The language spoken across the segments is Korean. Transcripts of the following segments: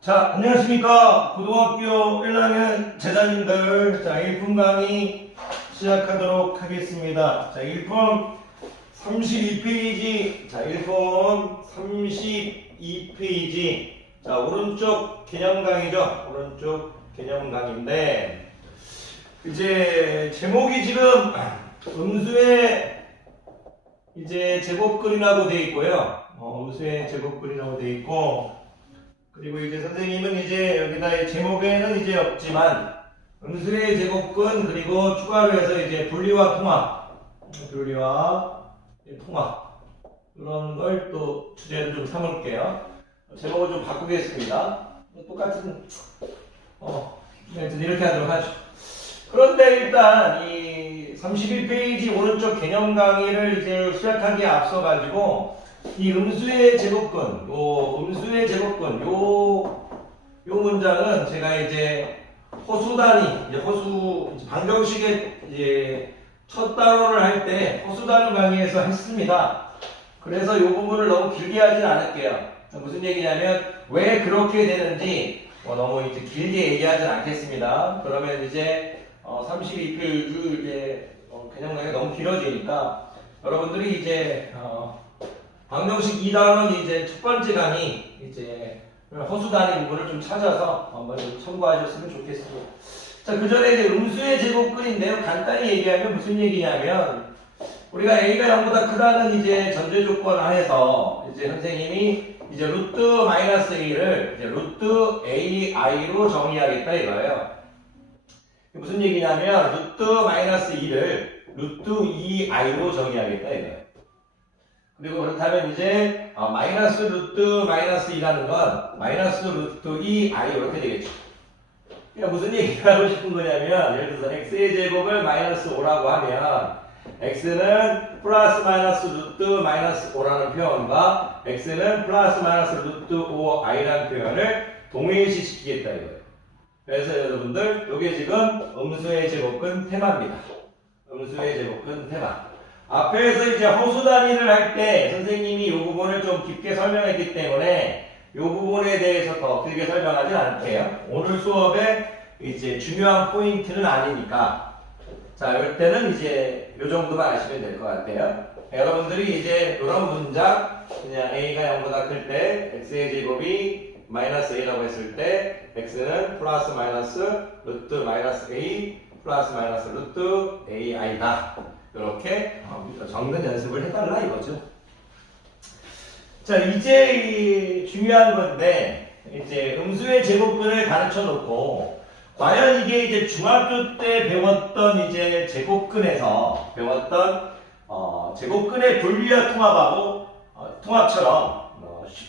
자, 안녕하십니까. 고등학교 1학년 제자님들. 자, 1품 강의 시작하도록 하겠습니다. 자, 1품 32페이지. 자, 1품 32페이지. 자, 오른쪽 개념 강의죠. 오른쪽 개념 강의인데, 이제 제목이 지금 음수의 이제 제곱글이라고 되어 있고요. 음수의 제곱글이라고 되어 있고, 그리고 이제 선생님은 이제 여기다 제목에는 이제 없지만 음수의 제곱근 그리고 추가로 해서 이제 분리와 통합 이런 걸 또 주제를 좀 삼을게요. 제목을 좀 바꾸겠습니다. 똑같은 이렇게 하도록 하죠. 그런데 일단 이 31페이지 오른쪽 개념 강의를 이제 시작하기에 앞서 가지고 이 음수의 제곱근, 요 문장은 제가 이제 호수 단위, 방정식의 이제 첫 단원을 할 때 호수 단위 강의에서 했습니다. 그래서 이 부분을 너무 길게 하진 않을게요. 무슨 얘기냐면 왜 그렇게 되는지 너무 이제 길게 얘기하진 않겠습니다. 그러면 이제 32페이지 이제 개념 강의가 너무 길어지니까 여러분들이 이제 방정식 2단원 이제 첫 번째 강의 이제 허수 단위 부분을 좀 찾아서 한번 참고하셨으면 좋겠습니다. 자, 그 전에 이제 음수의 제곱근인데요. 간단히 얘기하면 무슨 얘기냐면 우리가 a가 0보다 크다는 이제 전제 조건 하에서 이제 선생님이 이제 루트 마이너스 a를 이제 루트 ai로 정의하겠다 이거예요. 무슨 얘기냐면 루트 마이너스 2를 루트 2i로 정의하겠다 이거예요. 그리고 그렇다면 이제 마이너스 루트 마이너스 2라는 건 마이너스 루트 2i 이렇게 되겠죠. 그러니까 무슨 얘기를 하고 싶은 거냐면 예를 들어서 x의 제곱을 마이너스 5라고 하면 x는 플러스 마이너스 루트 마이너스 5라는 표현과 x는 플러스 마이너스 루트 5i라는 표현을 동일시 시키겠다 이거예요. 그래서 여러분들 이게 지금 음수의 제곱근 테마입니다. 음수의 제곱근 테마. 앞에서 이제 허수 단위를 할 때 선생님이 이 부분을 좀 깊게 설명했기 때문에 이 부분에 대해서 더 길게 설명하진 않을게요. 오늘 수업에 이제 중요한 포인트는 아니니까. 자, 이럴 때는 이제 이 정도만 아시면 될 것 같아요. 여러분들이 이제 이런 문장, 그냥 a가 0보다 클 때 x의 제곱이 마이너스 a라고 했을 때 x는 플러스 마이너스 루트 마이너스 a 플러스 마이너스 루트 ai다. 이렇게 적는 연습을 해달라 이거죠. 자, 이제 중요한 건데 이제 음수의 제곱근을 가르쳐 놓고 과연 이게 이제 중학교 때 배웠던 이제 제곱근에서 배웠던 제곱근의 분리와 통합하고 통합처럼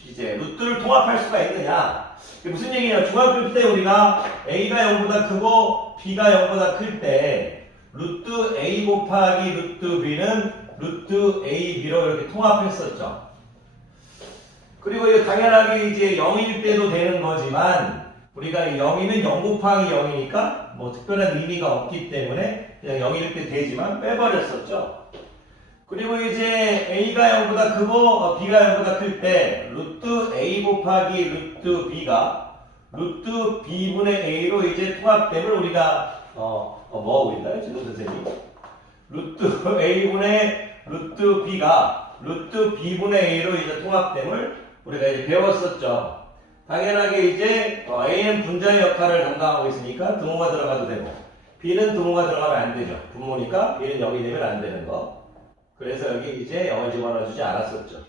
이제 루트를 통합할 수가 있느냐? 이게 무슨 얘기냐? 중학교 때 우리가 a가 0보다 크고 b가 0보다 클 때 루트 a 곱하기 루트 b는 루트 ab로 이렇게 통합했었죠. 그리고 이게 당연하게 이제 0일 때도 되는 거지만 우리가 0이면 0 곱하기 0이니까 뭐 특별한 의미가 없기 때문에 그냥 0일 때 되지만 빼버렸었죠. 그리고 이제 a가 0보다 크고 b가 0보다 클 때 루트 a 곱하기 루트 b가 루트 b분의 a로 이제 통합됨을 우리가 뭐 하고 있나요? 지금 선생님? 루트 a분의 루트 b가 루트 b분의 a로 이제 통합됨을 우리가 이제 배웠었죠. 당연하게 이제 a는 분자의 역할을 담당하고 있으니까 등호가 들어가도 되고 b는 등호가 들어가면 안 되죠. 분모니까 b는 0이 되면 안 되는 거. 그래서 여기 이제 0을 집어넣어주지 않았었죠.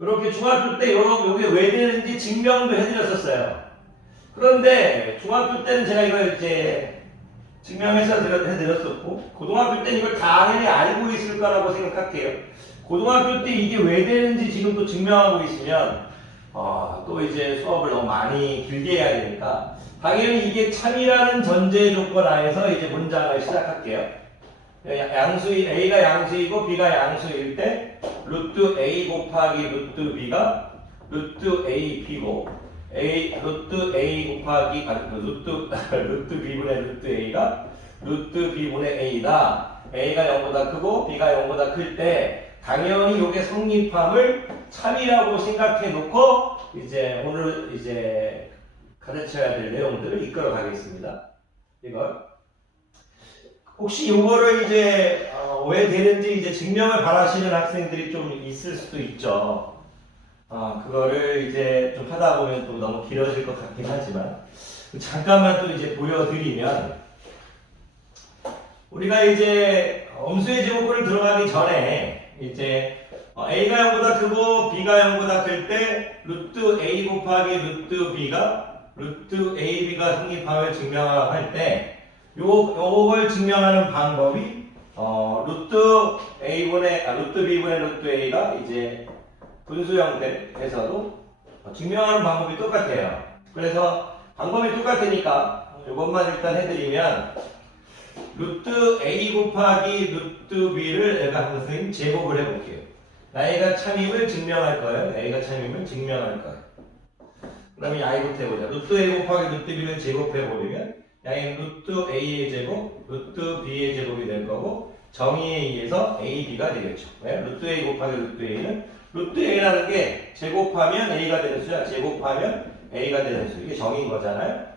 이렇게 중학교 때 요게 왜 되는지 증명도 해드렸었어요. 그런데 중학교 때는 제가 이걸 이제 증명해서 해드렸었고 고등학교 때는 이걸 당연히 알고 있을 거라고 생각할게요. 고등학교 때 이게 왜 되는지 지금 또 증명하고 있으면 또 이제 수업을 너무 많이 길게 해야 되니까 당연히 이게 참이라는 전제 조건 하에서 이제 문장을 시작할게요. a가 양수이고 b가 양수일 때 루트 a 곱하기 루트 b가 루트 a b고 루트 a 곱하기 루트 b분의 루트 a가 루트 b분의 a다. a가 0보다 크고 b가 0보다 클 때 당연히 이게 성립함을 참이라고 생각해 놓고 이제 오늘 이제 가르쳐야 될 내용들을 이끌어 가겠습니다. 이걸 혹시 요거를 이제 왜 되는지 이제 증명을 바라시는 학생들이 좀 있을 수도 있죠. 그거를 이제 좀 하다 보면 또 너무 길어질 것 같긴 하지만 잠깐만 또 이제 보여드리면 우리가 이제 음수의 제곱근을 들어가기 전에 이제 A가 0보다 크고 B가 0보다 클 때 루트 A 곱하기 루트 B가 루트 AB가 성립함을 증명할 때 요걸 증명하는 방법이 루트 B분의 루트 A가 이제 분수 형태에서도 증명하는 방법이 똑같아요. 그래서 방법이 똑같으니까 이것만 일단 해드리면 루트 A 곱하기 루트 B를 내가 선생님 제곱을 해볼게요. A가 참임을 증명할 거예요. A가 참임을 증명할 거예요. 그러면 I부터 해보자. 루트 A 곱하기 루트 B를 제곱해버리면 Y는 루트 A의 제곱, 루트 B의 제곱이 될 거고 정의에 의해서 A, B가 되겠죠. 왜? 루트 A 곱하기 루트 A는 루트 A라는 게 제곱하면 A가 되는 수야. 제곱하면 A가 되는 수. 이게 정의인 거잖아요.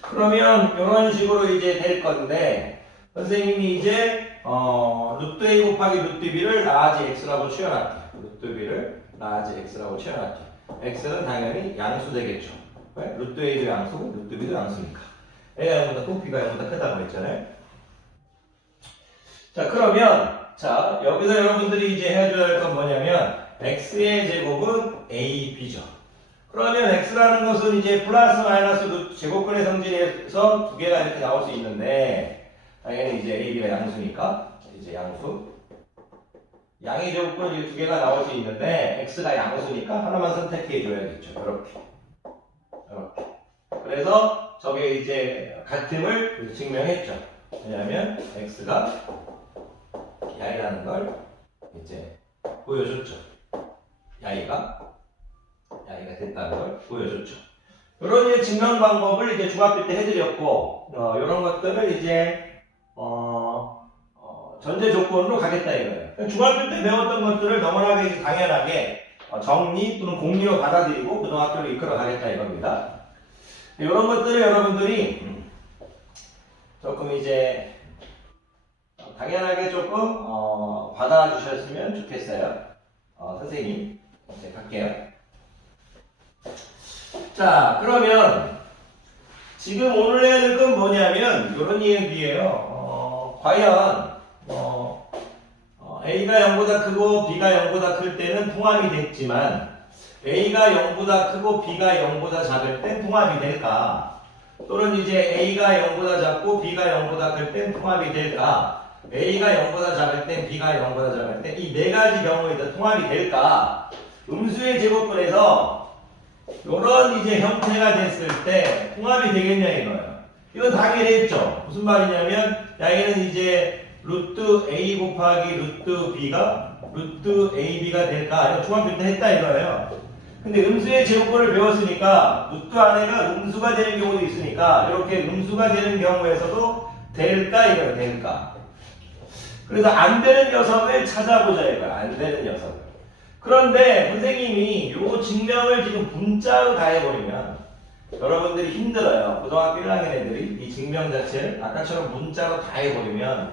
그러면 이런 식으로 이제 될 건데 선생님이 이제 루트 A 곱하기 루트 B를 라지 X라고 취해놨죠. 루트 B를 라지 X라고 취해놨죠. X는 당연히 양수 되겠죠. 왜? 루트 A도 양수고 루트 B도 양수니까. A가 0보다 크고 B가 0보다 크다고 했잖아요. 자, 그러면 자, 여기서 여러분들이 이제 해줘야 할 건 뭐냐면 X의 제곱은 AB죠. 그러면 X라는 것은 이제 플러스 마이너스 루트 제곱근의 성질에서 두 개가 이렇게 나올 수 있는데 당연히 이제 AB가 양수니까 이제 양수 양의 제곱근은 이제 두 개가 나올 수 있는데 X가 양수니까 하나만 선택해 줘야겠죠. 이렇게 그래서 저게 이제 같음을 증명했죠. 왜냐하면 X가 Y라는 걸 이제 보여줬죠. Y가 됐다는 걸 보여줬죠. 이런 이제 증명 방법을 이제 중학교 때 해드렸고, 이런 것들을 이제, 전제 조건으로 가겠다 이거예요. 중학교 때 배웠던 것들을 너무나 당연하게 정리 또는 공리로 받아들이고 고등학교로 이끌어 가겠다 이겁니다. 이런 것들을 여러분들이 조금 이제 당연하게 조금 받아주셨으면 좋겠어요. 선생님 이제 갈게요. 자, 그러면 지금 오늘 해야 될 건 뭐냐면 이런 얘기예요. 과연 A가 0보다 크고 B가 0보다 클 때는 통합이 됐지만 A가 0보다 크고 B가 0보다 작을 땐 통합이 될까? 또는 이제 A가 0보다 작고 B가 0보다 클 땐 통합이 될까? A가 0보다 작을 땐 B가 0보다 작을 땐 이 네 가지 경우에도 통합이 될까? 음수의 제곱근에서 이런 이제 형태가 됐을 때 통합이 되겠냐 이거예요. 이건 당연했죠. 무슨 말이냐면 여기는 이제 루트 A 곱하기 루트 B가 루트 AB가 될까? 이거 중학교 때 했다 이거예요. 근데 음수의 제곱근을 배웠으니까 루트 안에가 음수가 되는 경우도 있으니까 이렇게 음수가 되는 경우에서도 될까 이거예요. 될까? 그래서 안 되는 녀석을 찾아보자 이거예요. 안 되는 녀석을. 그런데 선생님이 요 증명을 지금 문자로 다 해버리면 여러분들이 힘들어요. 고등학교 1학년 애들이 이 증명 자체를 아까처럼 문자로 다 해버리면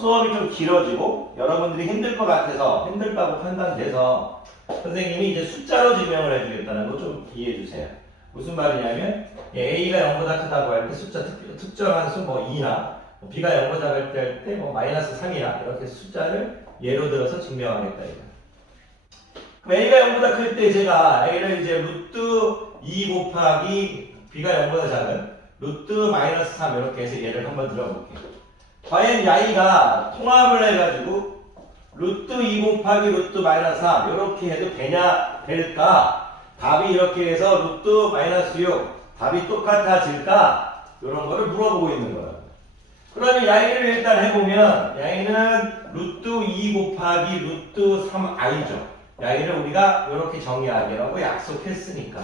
수업이 좀 길어지고 여러분들이 힘들 것 같아서 힘들다고 판단돼서 선생님이 이제 숫자로 증명을 해주겠다는 거 좀 이해해 주세요. 무슨 말이냐면 A가 0보다 크다고 할 때 숫자 특정한 수 뭐 2나 B가 0보다 작을 때 뭐 마이너스 3이나 이렇게 숫자를 예로 들어서 증명하겠다 이거. 그럼 A가 0보다 클 때 제가 A를 이제 루트 2 곱하기 B가 0보다 작은 루트 마이너스 3 이렇게 해서 얘를 한번 들어볼게요. 과연 Y가 통합을 해가지고 루트 2 곱하기 루트 마이너스 3 이렇게 해도 될까? 답이 이렇게 해서 루트 마이너스 6 답이 똑같아질까? 이런 거를 물어보고 있는 거예요. 그러면 Y를 일단 해보면 Y는 루트 2 곱하기 루트 3i죠. Y를 우리가 이렇게 정의하기라고 약속했으니까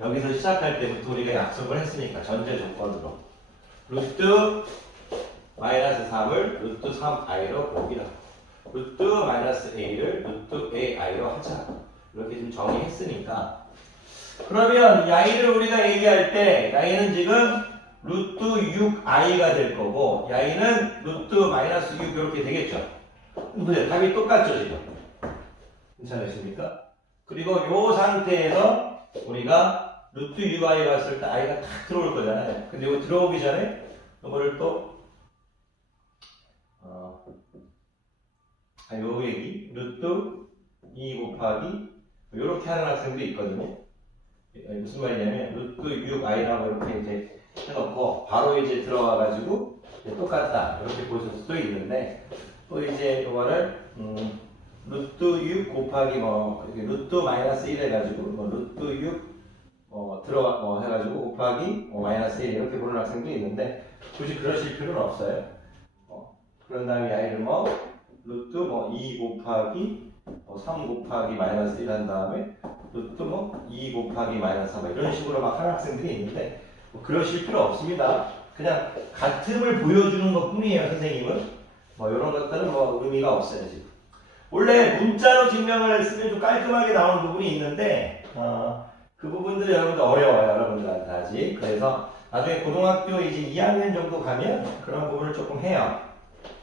여기서 시작할 때부터 우리가 약속을 했으니까 전제 조건으로 루트 마이너스 3을 루트 3i로 보기라고 루트 마이너스 a를 루트 ai로 하자 이렇게 좀 정의했으니까 그러면 y를 우리가 얘기할 때 y는 지금 루트 6i가 될 거고 y는 루트 마이너스 6 이렇게 되겠죠. 근데 답이 똑같죠 지금. 괜찮으십니까? 그리고 요 상태에서 우리가 루트 6i 봤을 때 i가 딱 들어올 거잖아요. 근데 이거 들어오기 전에 이거를 또 요 얘기 루트 2 곱하기 이렇게 하는 학생도 있거든요. 무슨 말이냐면 루트 6i라고 이렇게 이제 해놓고 바로 이제 들어와가지고 똑같다 이렇게 보실 수도 있는데 또 이제 이거를 루트 6 곱하기 루트 마이너스 1 해가지고 루트 6 들어가 해가지고 곱하기 마이너스 1 이렇게 보는 학생도 있는데 굳이 그러실 필요는 없어요. 그런 다음에 i를 루트 2 곱하기 3 곱하기 마이너스 1 한 다음에 루트 2 곱하기 마이너스 3 이런 식으로 막 하는 학생들이 있는데 그러실 필요 없습니다. 그냥 같음을 보여주는 것 뿐이에요. 선생님은 이런 것들은 의미가 없어요. 지금 원래 문자로 증명을 했으면 좀 깔끔하게 나오는 부분이 있는데 그 부분들 여러분들 어려워요. 여러분들한테 아직. 그래서 나중에 고등학교 이제 2학년 정도 가면 그런 부분을 조금 해요.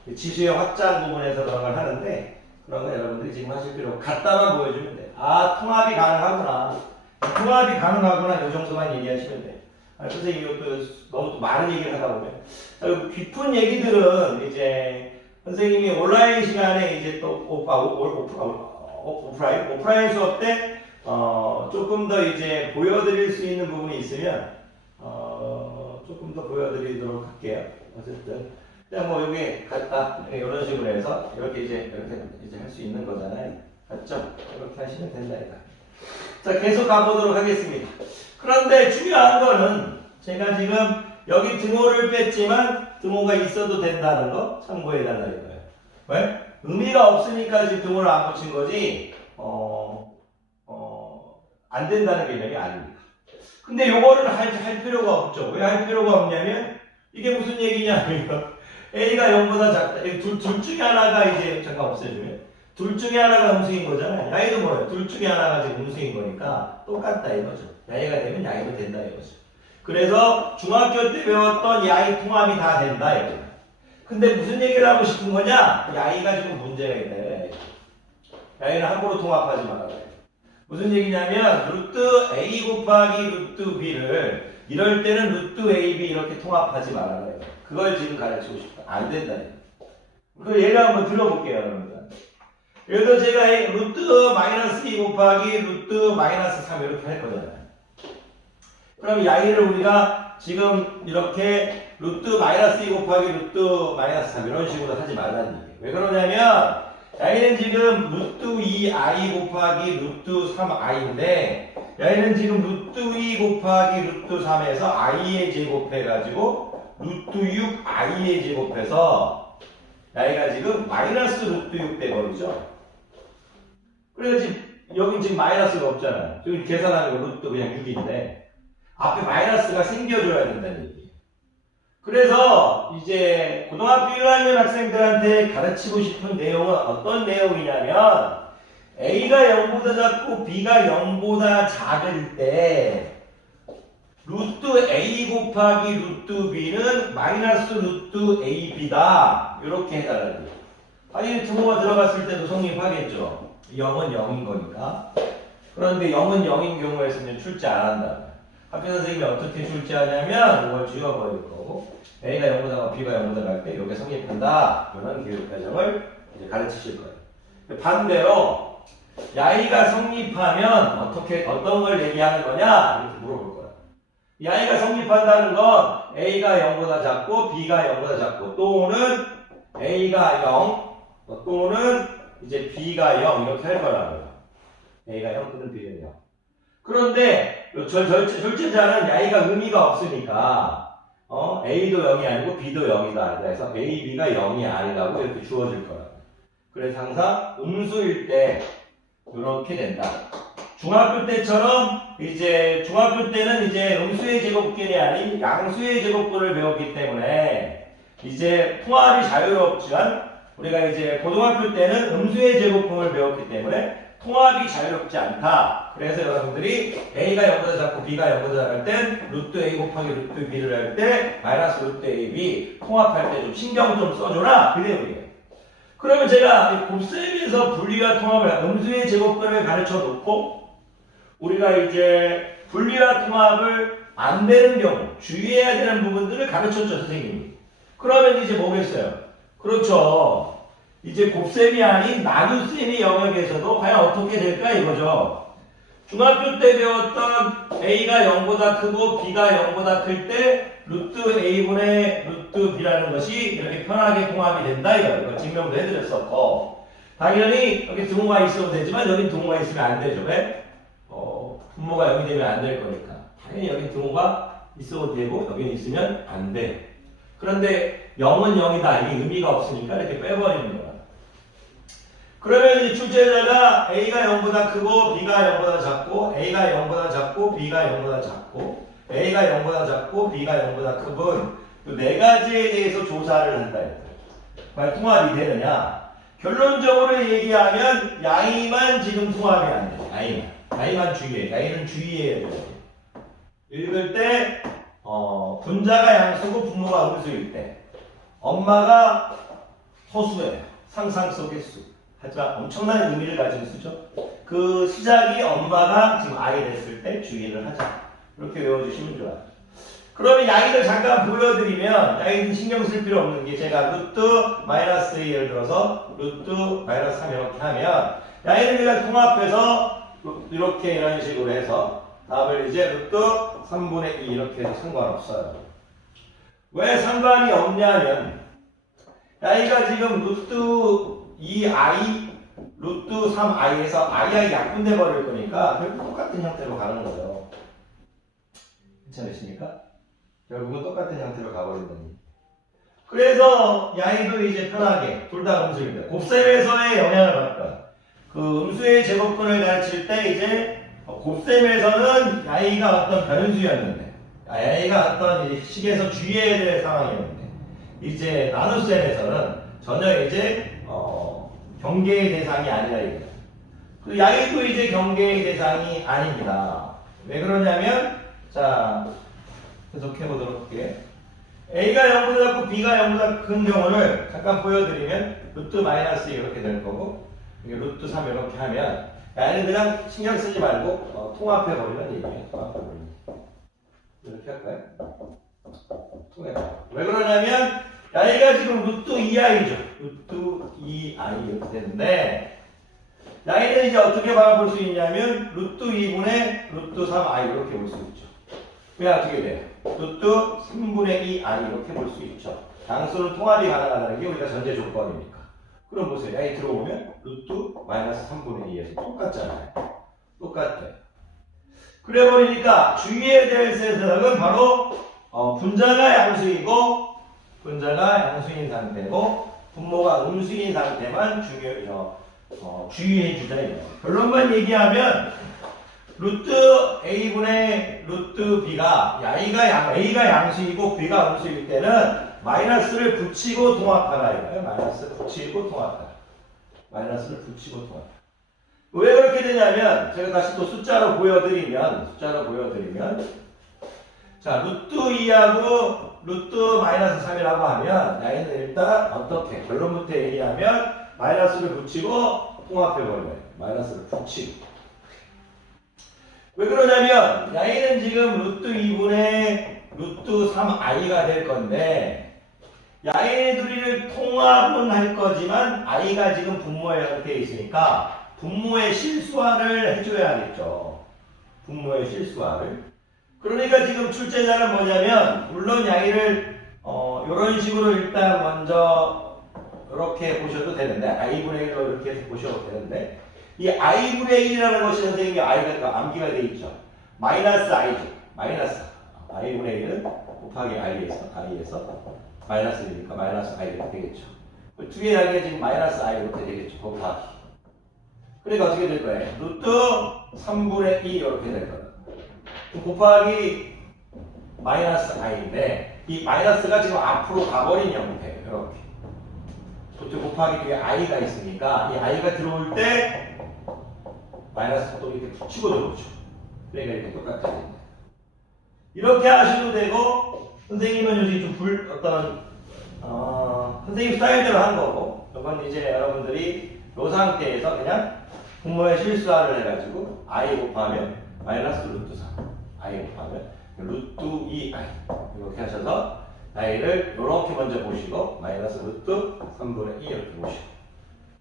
지수의 확장 부분에서 그런 걸 하는데 그런 거 여러분들이 지금 하실 필요 없고 갖다만 보여주면 돼요. 통합이 가능하구나. 통합이 가능하구나. 이 정도만 얘기하시면 돼요. 선생님 이것도 너무 많은 얘기를 하다 보면 깊은 얘기들은 이제 선생님이 온라인 시간에 이제 또 오프라인 수업 때 조금 더 이제 보여드릴 수 있는 부분이 있으면 조금 더 보여드리도록 할게요. 어쨌든 그냥 여기 갖다 이런 식으로 해서 이렇게 이제 할 수 있는 거잖아요. 맞죠? 이렇게 하시면 된다 이거. 자, 계속 가보도록 하겠습니다. 그런데 중요한 거는 제가 지금 여기 등호를 뺐지만 등호가 있어도 된다는 거 참고해 달라는 거예요. 왜? 의미가 없으니까 지금 등호를 안 붙인 거지 안 된다는 개념이 아닙니다. 근데 요거를 할 필요가 없죠. 왜 할 필요가 없냐면 이게 무슨 얘기냐면 A가 0보다 작다. 둘 중에 하나가 이제 잠깐 없애주면 둘 중에 하나가 음수인 거잖아요. 야이도 뭐예요? 둘 중에 하나가 지금 음수인 거니까 똑같다 이거죠. 야이가 되면 야이도 된다 이거죠. 그래서 중학교 때 배웠던 야이 통합이 다 된다 이거죠. 근데 무슨 얘기를 하고 싶은 거냐? 야이가 지금 문제가 있다. 야이는 함부로 통합하지 말아요. 무슨 얘기냐면 루트 A 곱하기 루트 B를 이럴 때는 루트 AB 이렇게 통합하지 말아요. 그걸 지금 가르치고 싶다. 안 된다. 그 예를 한번 들어볼게요, 여러분들. 예를 들어 제가 루트 마이너스 2 곱하기 루트 마이너스 3 이렇게 할 거잖아요. 그럼 야이를 우리가 지금 이렇게 루트 마이너스 2 곱하기 루트 마이너스 3 이런 식으로 하지 말라는 얘기예요. 왜 그러냐면 야이는 지금 루트 2i 곱하기 루트 3i인데 야이는 지금 루트 2 곱하기 루트 3에서 i의 제곱해가지고 루트 6i의 제곱해서 야이가 지금 마이너스 루트 6 돼버리죠. 그래서 여기 지금 마이너스가 없잖아요. 여기 계산하는 거 루트 그냥 6인데 앞에 마이너스가 생겨줘야 된다는 얘기예요. 그래서 이제 고등학교 1학년 학생들한테 가르치고 싶은 내용은 어떤 내용이냐면 A가 0보다 작고 B가 0보다 작을 때 루트 A 곱하기 루트 B는 마이너스 루트 AB다. 이렇게 해달라는 거예요. 아니 등호가 들어갔을 때도 성립하겠죠. 0은 0인 거니까. 그런데 0은 0인 경우에서는 출제 안 한다. 학교 선생님이 어떻게 출제하냐면 이걸 지워버릴 거고 A가 0보다 가고 B가 0보다 갈 때 이렇게 성립한다. 이런 교육 과정을 이제 가르치실 거예요. 반대로 야이가 성립하면 어떤 걸 얘기하는 거냐? 이렇게 물어볼 거예요. 야이가 성립한다는 건 A가 0보다 작고 B가 0보다 작고 또는 A가 0 또는 이제 B가 0 이렇게 할 거라고요. A가 0 또는 B가 0. 그런데 절제자는 야이가 의미가 없으니까 A도 0이 아니고 B도 0이다. 그래서 A, B가 0이 아니라고 이렇게 주어질 거라고요. 그래서 항상 음수일 때 이렇게 된다. 중학교 때처럼 중학교 때는 이제 음수의 제곱근이 아닌 양수의 제곱근을 배웠기 때문에 이제 통합이 자유롭지만 우리가 이제 고등학교 때는 음수의 제곱근을 배웠기 때문에 통합이 자유롭지 않다. 그래서 여러분들이 A가 0보다 작고 B가 0보다 작을 땐 루트 A 곱하기 루트 B를 할 때 마이너스 루트 AB 통합할 때 좀 신경 좀 써줘라. 그 내용이에요. 그러면 제가 곱셈에서 분리와 통합을 음수의 제곱근을 가르쳐 놓고 우리가 이제 분리와 통합을 안 되는 경우 주의해야 되는 부분들을 가르쳤죠, 선생님이. 그러면 이제 뭐겠어요? 그렇죠. 이제 곱셈이 아닌 나눗셈의 영역에서도 과연 어떻게 될까 이거죠. 중학교 때 배웠던 A가 0보다 크고 B가 0보다 클 때 루트 A분의 루트 B라는 것이 이렇게 편하게 통합이 된다 이거 증명도 해드렸었고 당연히 여기 등호가 있어도 되지만 여긴 등호가 있으면 안 되죠. 왜? 분모가 0이 되면 안 될 거니까 당연히 여긴 등호가 있어도 되고 여긴 있으면 안 돼. 그런데 0은 0이다. 이게 의미가 없으니까 이렇게 빼버리는 거야. 그러면 이제 출제자가 A가 0보다 크고 B가 0보다 작고 A가 0보다 작고 B가 0보다 작고 A가 0보다 작고 B가 0보다 크은 그 네 가지에 대해서 조사를 한다. 과연 통합이 되느냐? 결론적으로 얘기하면 양이만 지금 통합이 안 돼. 양이만 주의해. 양이는 주의해야 돼. 읽을 때 분자가 양수고 분모가 음수일 때 엄마가 허수예요. 상상 속의 수. 하지만 엄청난 의미를 가진 수죠. 그 시작이 엄마가 지금 아이 됐을 때 주의를 하자. 이렇게 외워주시면 좋아요. 그러면 양의를 잠깐 보여드리면 양의는 신경 쓸 필요 없는 게 제가 루트 마이너스 2 예를 들어서 루트 마이너스 3 이렇게 하면 양의를 그냥 통합해서 이렇게 이런 식으로 해서 답을 이제 루트 3분의 2 이렇게 해도 상관없어요. 왜 상관이 없냐면 양의가 지금 루트 2i 루트 3i에서 i 약분돼 버릴 거니까 결국 똑같은 형태로 가는 거죠. 괜찮으십니까? 결국은 똑같은 형태로 가버린다니. 그래서 양의도 이제 편하게 둘 다 음수입니다. 곱셈에서의 영향을 받던 그 음수의 제곱근을 가르칠 때 이제 곱셈에서는 양의가 어떤 변수였는데 양의가 어떤 이제 식에서 주의해야 될 상황이었는데 이제 나눗셈에서는 전혀 이제 경계의 대상이 아니라 이거예요. 그 양의도 이제 경계의 대상이 아닙니다. 왜 그러냐면 자 계속해 보도록 할게요. A가 0보다 작고 B가 0보다 큰 경우를 잠깐 보여드리면 루트 마이너스 이렇게 될 거고 이게 루트 3 이렇게 하면 양의는 그냥 신경 쓰지 말고 통합해 버리는 얘기예요. 통합해버리는 이렇게 할까요? 통합. 왜 그러냐면 양의가 지금 루트 2i죠. 루트 2i 이렇게 되는데 양의는 이제 어떻게 바라볼 수 있냐면 루트 2분의 루트 3i 이렇게 볼 수 있죠. 왜 어떻게 돼요? 루트 3분의 2i 이렇게 볼 수 있죠. 양수는 통합이 가능하다는 게 우리가 전제 조건이니까. 그럼 보세요. 양이 들어오면 루트 마이너스 3분의 2에서 똑같잖아요. 똑같아요. 그래 버리니까 주의해야 될 세상은 바로 분자가 양수이고 분자가 양수인 상태고 분모가 음수인 상태만 주의해 주자. 결론만 얘기하면 루트 A분의 루트 B가 A가 양수이고 B가 음수일 때는 마이너스를 붙이고 통합하라 이거예요. 마이너스를 붙이고 통합하라. 마이너스를 붙이고 통합하라. 왜 그렇게 되냐면 제가 다시 또 숫자로 보여드리면 자 루트 2하고 루트 마이너스 3이라고 하면 양의는 일단 어떻게 결론부터 얘기하면 마이너스를 붙이고 통합해버려요. 마이너스를 붙이고. 왜 그러냐면 양의는 지금 루트 2분의 루트 3i가 될 건데 양의 둘이를 통합은 할 거지만 i가 지금 분모의 형태에 있으니까 분모의 실수화를 해줘야겠죠. 분모의 실수화를. 그러니까 지금 출제자는 뭐냐면 물론 양의를 이런 식으로 일단 먼저 이렇게 보셔도 되는데 i분의 1로 이렇게 해서 보셔도 되는데 이 i분의 1이라는 것이 선생님이 i가 암기가 되어 있죠. 마이너스 i죠. 마이너스 i분의 1은 곱하기 i에서 마이너스 1이니까 마이너스 i 이렇게 되겠죠. 두 개의 양이 지금 마이너스 i 이렇게 되겠죠. 곱하기. 그러니까 어떻게 될 거예요? 루트 3분의 2 이렇게 될 거예요. 곱하기 마이너스 i인데 이 마이너스가 지금 앞으로 가버린 형태예요. 이렇게. 루트 곱하기 뒤에 i가 있으니까 이 i가 들어올 때 마이너스 또 이렇게 붙이고 들어오죠. 그러니까 이렇게 똑같게 됩니다. 이렇게 하셔도 되고, 선생님은 여기 좀 선생님 스타일대로 한 거고, 이건 이제 여러분들이 이 상태에서 그냥 분모의 실수화를 해가지고 i 곱하면 마이너스 루트 3, i 곱하면 루트 2i 이렇게 하셔서 i를 이렇게 먼저 보시고 마이너스 루트 3분의 2 이렇게 보시고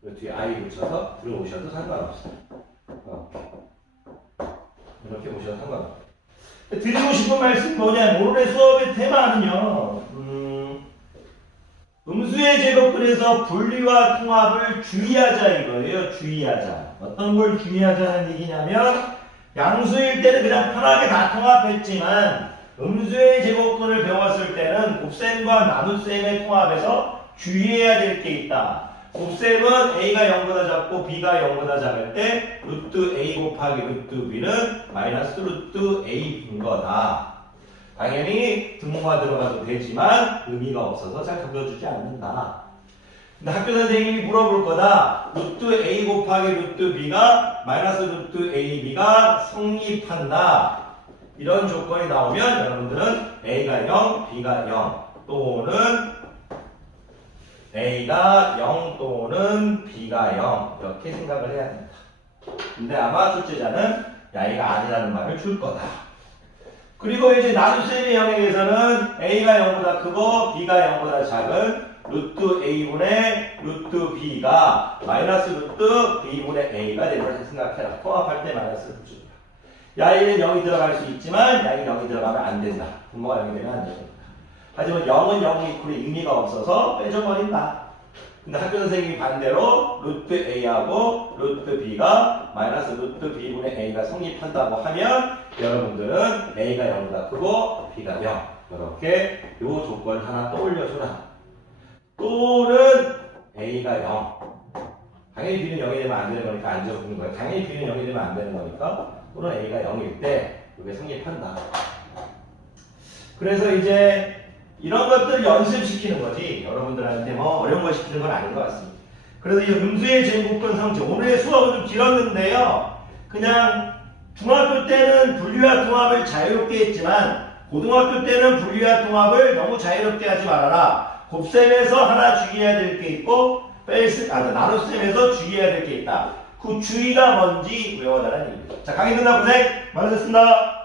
그 뒤에 i 붙여서 들어오셔도 상관없어요. 이렇게 보셔도 상관없어요. 드리고 싶은 말씀 뭐냐면 오늘의 수업의 테마는요. 음수의 제곱근에서 분리와 통합을 주의하자 이거예요. 주의하자. 어떤 걸 주의하자는 얘기냐면 양수일 때는 그냥 편하게 다 통합했지만 음수의 제곱근을 배웠을 때는 곱셈과 나눗셈의 통합에서 주의해야 될 게 있다. 곱셈은 a가 0보다 작고 b가 0보다 작을 때 루트 a 곱하기 루트 b는 마이너스 루트 a인 거다. 당연히 등호가 들어가도 되지만 의미가 없어서 잘 그려주지 않는다. 근데 학교 선생님이 물어볼 거다. 루트 a 곱하기 루트 b가 마이너스 루트 ab가 성립한다. 이런 조건이 나오면 여러분들은 a가 0, b가 0 또는 a가 0 또는 b가 0 이렇게 생각을 해야 된다. 근데 아마 출제자는 a가 아니라는 말을 줄 거다. 그리고 이제 나눗셈의 영역에서는 a가 0보다 크고 b가 0보다 작은 루트 a분의 루트 b가 마이너스 루트 b분의 a가 되는 걸 생각해라. 통합할 때 마이너스를 붙여줘라. 야이는 0이 들어갈 수 있지만 야이 0이 들어가면 안 된다. 분모가 0이 되면 안 됩니다. 하지만 0은 0 이퀄이 의미가 없어서 빼줘버린다. 근데 학교 선생님이 반대로 루트 a하고 루트 b가 마이너스 루트 b분의 a가 성립한다고 하면 여러분들은 a가 0보다 크고 b가 0 이렇게 이 조건을 하나 떠올려줘라. 또는 a가 0 당연히 b는 0이 되면 안 되는 거니까 안 적는 거예요. 당연히 b는 0이 되면 안 되는 거니까 또는 a가 0일 때 이게 성립한다. 그래서 이제 이런 것들을 연습시키는 거지 여러분들한테 뭐 어려운 걸 시키는 건 아닌 것 같습니다. 그래서 이 음수의 제곱근 성질 오늘의 수업은 좀 길었는데요. 그냥 중학교 때는 분리와 통합을 자유롭게 했지만 고등학교 때는 분리와 통합을 너무 자유롭게 하지 말아라. 곱셈에서 하나 주의해야 될 게 있고 나눗셈에서 주의해야 될 게 있다. 그 주의가 뭔지 외워달라는 얘기입니다. 자, 강의 끝나고 고생 많으셨습니다.